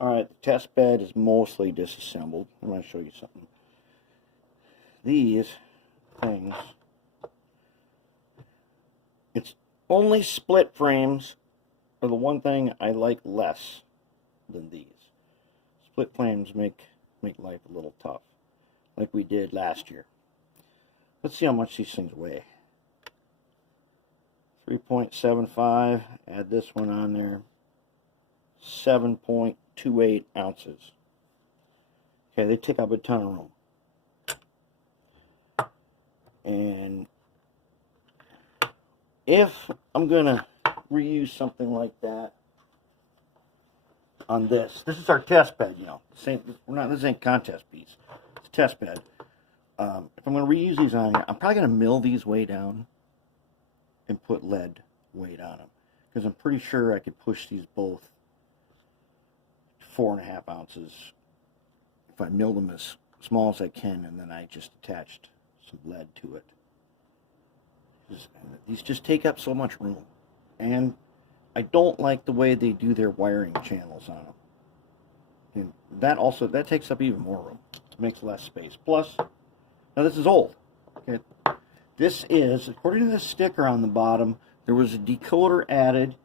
Alright, the test bed is mostly disassembled. I'm going to show you something. These things, it's only split frames are the one thing I like less than these. Split frames make life a little tough, like we did last year. Let's see how much these things weigh. 3.75, add this one on there, 7.28 ounces. Okay, they take up a ton of room. And if I'm gonna reuse something like that on this is our test bed, you know. This ain't contest piece. It's a test bed. If I'm gonna reuse these on here, I'm probably gonna mill these way down and put lead weight on them, because I'm pretty sure I could push these both 4.5 ounces if I milled them as small as I can, and then I just attached some lead to it. These just take up so much room, and I don't like the way they do their wiring channels on them. And that takes up even more room. It makes less space. Plus, now this is old. Okay, this is, according to the sticker on the bottom, there was a decoder added.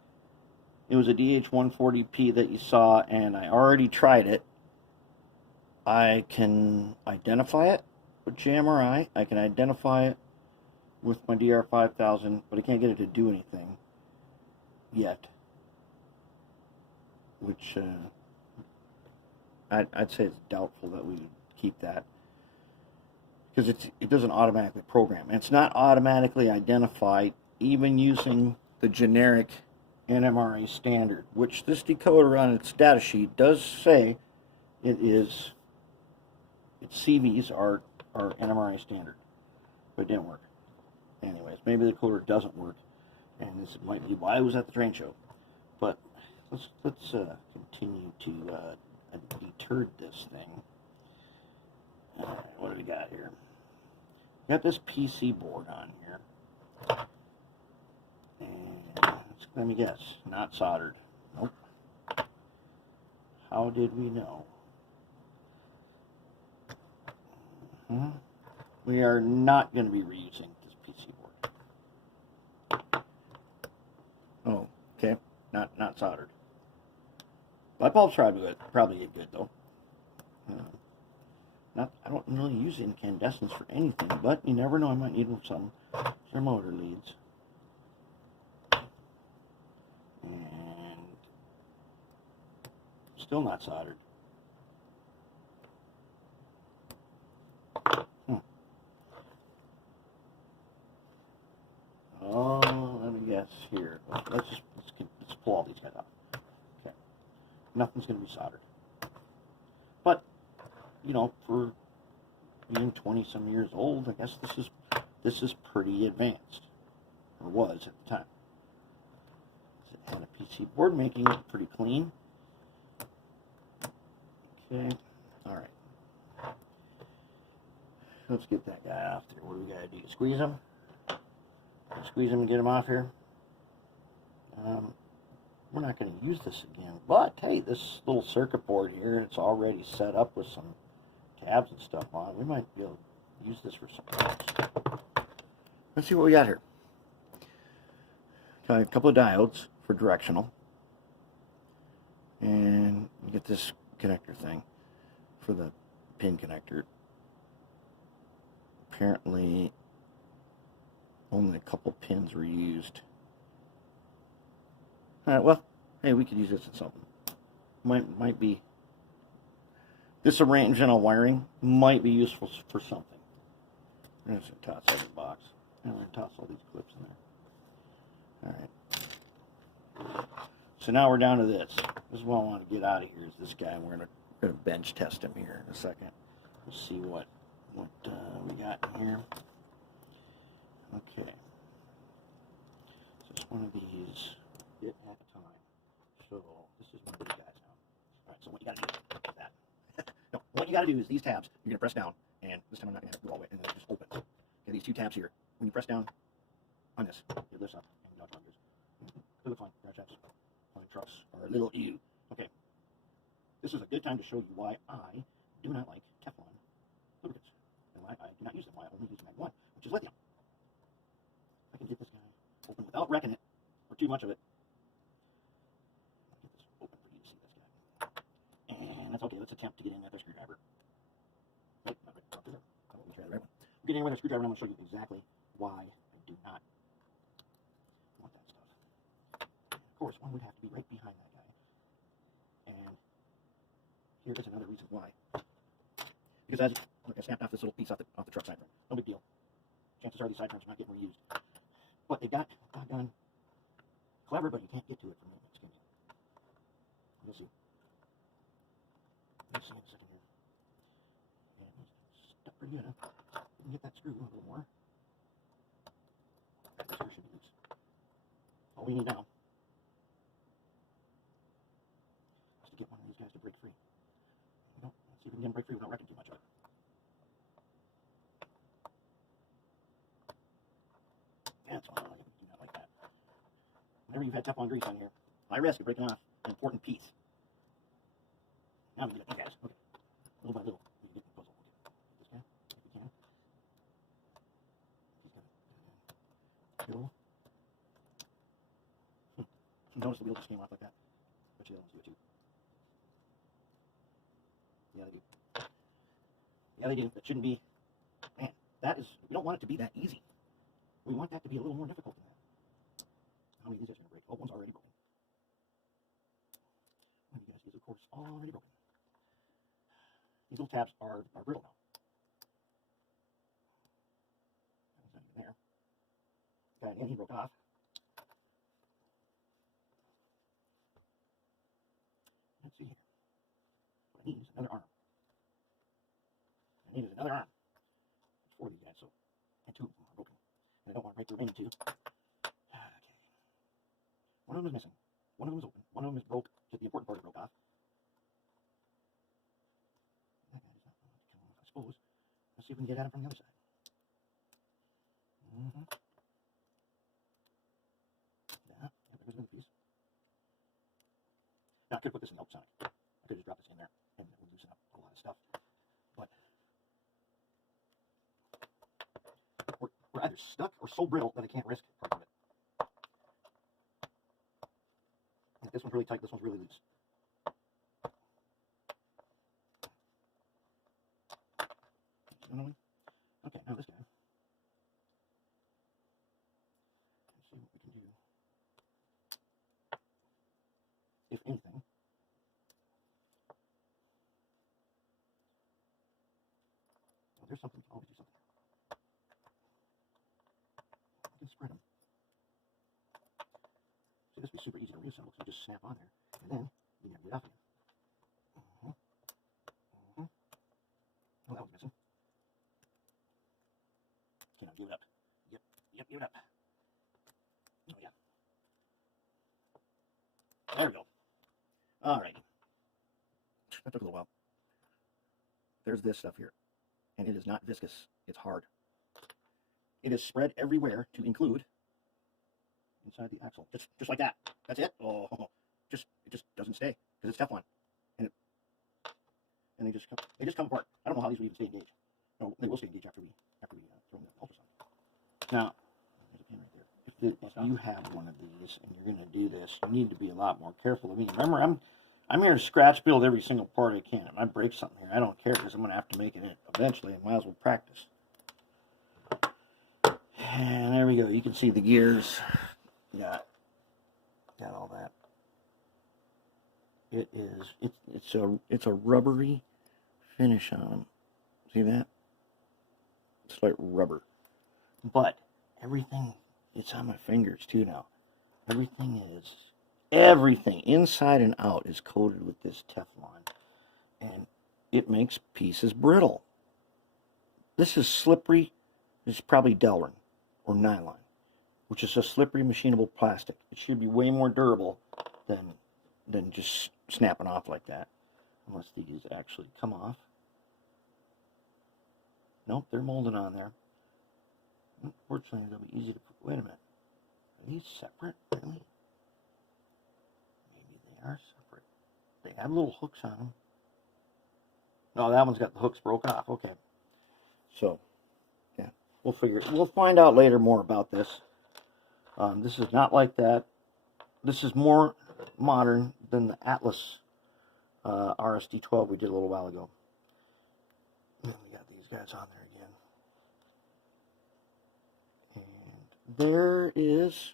It was a DH140P that you saw, and I already tried it. I can identify it with JMRI. I can identify it with my DR5000, but I can't get it to do anything yet. Which I'd say it's doubtful that we would keep that, because it doesn't automatically program. And it's not automatically identified even using the generic NMRA standard, which this decoder on its data sheet does say its CVs are NMRA standard, but it didn't work. Anyways, maybe the coder doesn't work, and this might be why I was at the train show. But let's continue to deter this thing. All right, what do we got here? We got this PC board on here, and let me guess, not soldered. Nope. How did we know? We are not going to be reusing this PC board. Oh, okay. Not soldered. Light bulbs probably get good though. I don't really use incandescents for anything, but you never know. I might need them for some motor leads. And still not soldered. Oh, let me guess here. Let's pull all these guys out. Okay, nothing's going to be soldered. But you know, for being 20-some years old, I guess this is pretty advanced, or was at the time. It had a PC board, making it pretty clean. Okay, all right. Let's get that guy off there. What do we got to do? Squeeze him. Squeeze them and get them off here. We're not going to use this again, but hey, this little circuit board here, it's already set up with some tabs and stuff on it. We might be able to use this for something else. Let's see what we got here. Got a couple of diodes for directional, and you get this connector thing for the pin connector. Apparently only a couple pins were used. Alright, well, hey, we could use this in something. Might be. This arrangement of wiring might be useful for something. I'm just going to toss that in the box. And we're going to toss all these clips in there. Alright. So now we're down to this. This is what I want to get out of here, is this guy. And we're going to bench test him here in a second. We'll see what we got in here. Okay, so it's one of these bit at a time. So this is one of these guys now. All right, so what you got to do is that. No, what you got to do is these tabs. You're going to press down, and this time I'm not going to have to go all the way, and then it just opens. Okay, these two tabs here. When you press down on this, it lifts up, and you know what it looks like. Garage tabs on trucks are a little ew. Okay, this is a good time to show you why I do not like Teflon lubricants. And why I do not use them, why I only use Mag 1, which is lithium. I can get this guy open without wrecking it, or too much of it. I'll get this open for you to see this guy. And that's okay, let's attempt to get in with a screwdriver. Nope, not good. Not good. We'll try the right one. We'll get in with a screwdriver and I'm going to show you exactly why I do not want that stuff. And of course, one would have to be right behind that guy. And here is another reason why. Because as look, I snapped off this little piece off the truck side frame. No big deal. Chances are these side frames are not getting reused. But they got doggone clever, but you can't get to it from maintenance, can you? You'll see. You'll see in a second here. And it's stuck pretty good, huh? You can get that screw a little more. That screw should be loose. All we need now is to get one of these guys to break free. Let's see if we can get him break free without wrecking too much of it. That's why I do not like that. Whenever you've had Teflon grease on here, high risk of breaking off an important piece. Now we get these guys. Okay. Little by little, we get the puzzle. Okay. Get this guy, if we can. He's got it. Cool. Notice the wheel just came off like that. But the other ones do it too. Yeah, they do. Yeah, they do. That shouldn't be. Man, that is. We don't want it to be that easy. We want that to be a little more difficult than that. How many of these guys are going to break? Oh, one's already broken. One of you guys is, of course, already broken. These little tabs are brittle now. That was in there. Got it in, he broke off. Let's see here. What I need is another arm. I need is another arm. There's 4 of these guys, so, and 2 of them are broken. And I don't want to break the remaining 2. Okay. One of them is missing. One of them is open. One of them is broke. Just the important part broke off. That guy does not want to come off, I suppose. Let's see if we can get at him from the other side. Yeah, there's another piece. Now, I could put this in the Sonic. I could just drop this in there, and it would loosen up a lot of stuff. But we're either stuck or so brittle that I can't risk part of it. Like this one's really tight, this one's really loose. Okay, now this guy. Let's see what we can do. If anything. Oh, there's something. Always do something. I can spread them. See, this would be super easy to reassemble because you just snap on there, and then you never get off again. Oh, that was missing. Cannot give it up. Yep, give it up. Oh, yeah. There we go. Alright. That took a little while. There's this stuff here. And it is not viscous. It's hard. It is spread everywhere to include inside the axle. Just like that. That's it. Oh, it just doesn't stay because it's Teflon. And they just come apart. I don't know how these will even stay engaged. No, they will stay engaged after we throw them in the ultrasonic. Now, there's a pin right there. If you have one of these and you're going to do this, you need to be a lot more careful of me. Remember, I'm here to scratch build every single part I can. If I break something here, I don't care because I'm going to have to make it eventually. I might as well practice. And there we go. You can see the gears. Got all that. It's a rubbery finish on them. See that? It's like rubber. But everything, it's on my fingers too now. Everything inside and out is coated with this Teflon. And it makes pieces brittle. This is slippery. This is probably Delrin or nylon, which is a slippery machinable plastic. It should be way more durable than just snapping off like that. Unless these actually come off. Nope, they're molded on there. Unfortunately, they'll be easy to put. Wait a minute. Are these separate? Really? Maybe they are separate. They have little hooks on them. No, that one's got the hooks broken off. Okay. So, yeah, we'll find out later more about this. This is not like that. This is more modern than the Atlas RSD12 we did a little while ago. And then we got these guys on there again. And there is...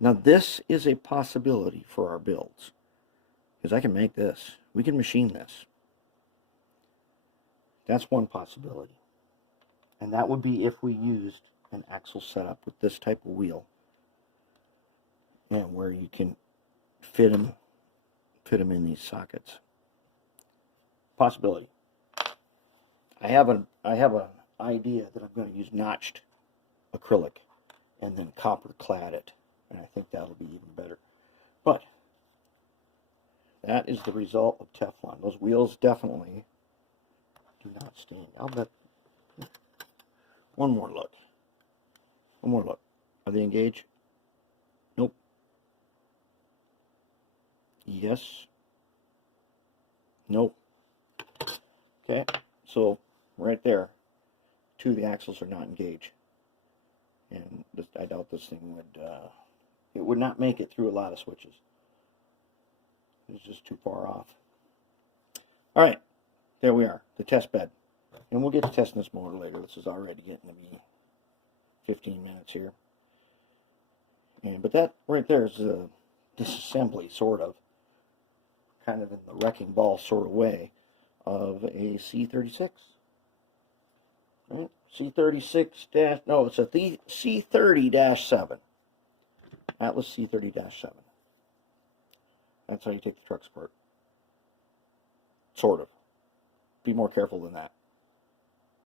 Now, this is a possibility for our builds. Because I can make this. We can machine this. That's one possibility. And that would be if we used an axle setup with this type of wheel. And where you can fit them in these sockets. Possibility. I have an idea that I'm going to use notched acrylic and then copper clad it. And I think that'll be even better. But that is the result of Teflon. Those wheels definitely do not sting. I'll bet. One more look. One more look. Are they engaged? Nope. Yes. Nope. Okay. So right there, two of the axles are not engaged. And this, I doubt this thing would... it would not make it through a lot of switches. It's just too far off. Alright, there we are, the test bed. And we'll get to testing this motor later. This is already getting to be 15 minutes here. But that right there is a disassembly, sort of. Kind of in the wrecking ball sort of way of a C36. Right? C36 no, it's a C30-7. Atlas C30-7. That's how you take the trucks apart. Sort of. Be more careful than that.